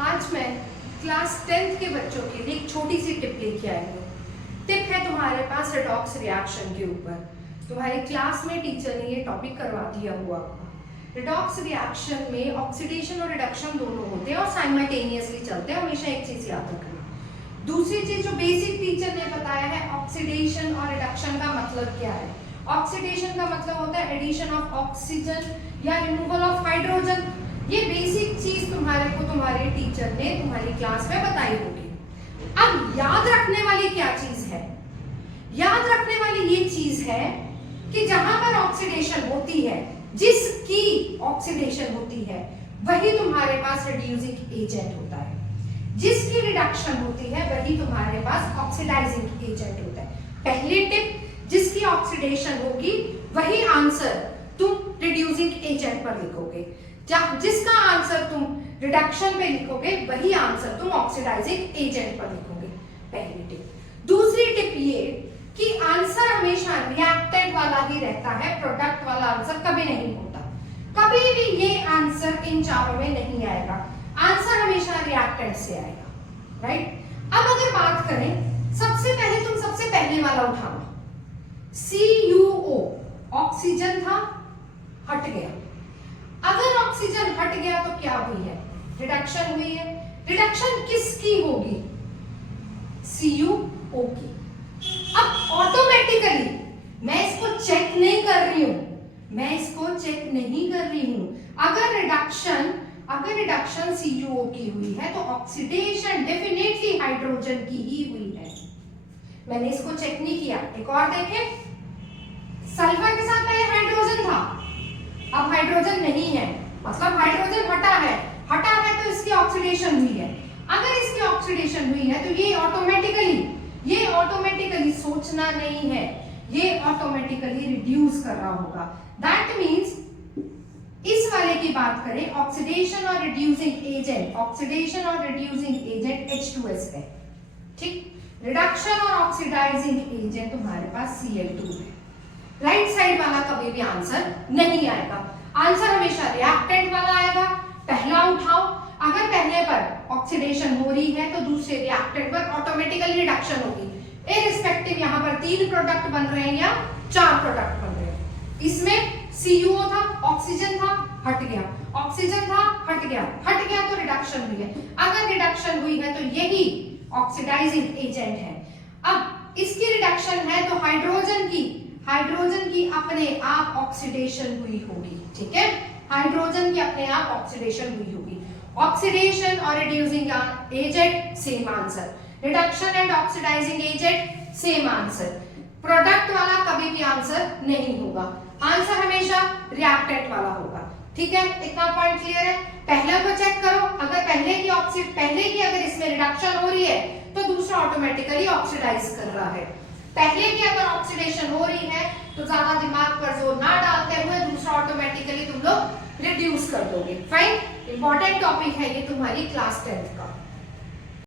आज मैं class 10th के बच्चों के लिए एक छोटी सी टिप लेके आई हूँ। टिप है तुम्हारे पास रेडॉक्स रिएक्शन के ऊपर। तुम्हारी क्लास में टीचर ने ये टॉपिक करवा दिया हुआ। रेडॉक्स रिएक्शन में ऑक्सीडेशन और रिडक्शन दोनों होते हैं और साइमल्टेनियसली चलते हैं। हमेशा एक चीज याद रखना। दूसरी चीज जो बेसिक टीचर ने बताया है, ऑक्सीडेशन और रिडक्शन का मतलब क्या है। ऑक्सीडेशन का मतलब होता है एडिशन ऑफ ऑक्सीजन या रिमूवल ऑफ हाइड्रोजन। ये बेसिक चीज तुम्हारे टीचर ने तुम्हारी क्लास में बताई होगी। अब याद रखने वाली क्या चीज है? याद रखने वाली ये चीज है कि जहां पर ऑक्सीडेशन होती है, जिसकी ऑक्सीडेशन होती है, वही तुम्हारे पास रिड्यूसिंग एजेंट होता है। जिसकी रिडक्शन होती है वही तुम्हारे पास ऑक्सीडाइजिंग एजेंट होता है। पहली टिप, जिसकी ऑक्सीडेशन होगी वही आंसर तुम रिड्यूसिंग एजेंट पर लिखोगे। जिसका आंसर तुम रिडक्शन पे लिखोगे वही आंसर तुम ऑक्सीडाइजिंग एजेंट पर लिखोगे। पहली टिप। दूसरी टिप ये कि आंसर हमेशा रिएक्टेंट वाला ही रहता है, प्रोडक्ट वाला आंसर कभी नहीं होता। कभी भी ये आंसर इन चारों में नहीं आएगा। आंसर हमेशा रिएक्टेंट से आएगा, राइट। अब अगर बात करें, सबसे पहले तुम सबसे पहले वाला उठाओ। CuO ऑक्सीजन था, हट गया। अगर ऑक्सीजन हट गया तो क्या हुई है? रिडक्शन हुई है। रिडक्शन किसकी होगी? CuO की। अब ऑटोमेटिकली मैं इसको चेक नहीं कर रही हूं, अगर रिडक्शन CuO की हुई है तो ऑक्सीडेशन डेफिनेटली हाइड्रोजन की ही हुई है। मैंने इसको चेक नहीं किया। एक और देखें, सल्फर के साथ पहले हाइड्रोजन था, अब हाइड्रोजन नहीं है, मतलब हाइड्रोजन हटा है तो इसकी ऑक्सीडेशन हुई है। अगर इसकी ऑक्सीडेशन हुई है तो ये ऑटोमेटिकली सोचना नहीं है, ये ऑटोमेटिकली रिड्यूस कर रहा होगा। दैट मींस इस वाले की बात करें, ऑक्सीडेशन और रिड्यूसिंग एजेंट H2S है, ठीक। रिडक्शन और ऑक्सीडाइजिंग एजेंट तुम्हारे पास Cl2 है। राइट साइड वाला कभी भी आंसर नहीं आएगा। आंसर हमेशा रिएक्टेंट वाला आएगा। पहला उठाओ, अगर पहले पर ऑक्सीडेशन हो रही है तो दूसरे रिएक्टेंट पर ऑटोमेटिकली रिडक्शन होगी। इररिस्पेक्टिव यहाँ पर 3 प्रोडक्ट बन रहे हैं या 4 प्रोडक्ट बन रहे हैं। इसमें CuO था, ऑक्सीजन था, हट गया, ऑक्सीजन था, हट गया तो रिडक्शन हुई है। अगर रिडक्शन हुई है तो यही ऑक्सीडाइजिंग एजेंट है। अब इसकी रिडक्शन है तो हाइड्रोजन की अपने आप ऑक्सीडेशन हुई होगी, ठीक है। हाइड्रोजन की अपने आप ऑक्सीडेशन हुई होगी। ऑक्सीडेशन और reducing agent same answer, reduction and oxidizing agent same answer. Product वाला कभी भी आंसर नहीं होगा, आंसर हमेशा रिएक्टेंट वाला होगा, ठीक है। इतना पॉइंट क्लियर है। पहले को चेक करो, अगर पहले की अगर इसमें रिडक्शन हो रही है तो दूसरा ऑटोमेटिकली ऑक्सीडाइज कर रहा है। पहले की अगर ऑक्सीडेशन हो रही है तो ज्यादा दिमाग पर जोर ना डालते हुए दूसरा ऑटोमेटिकली तुम लोग रिड्यूस कर दोगे। फाइन, इंपॉर्टेंट टॉपिक है ये तुम्हारी क्लास 10th का।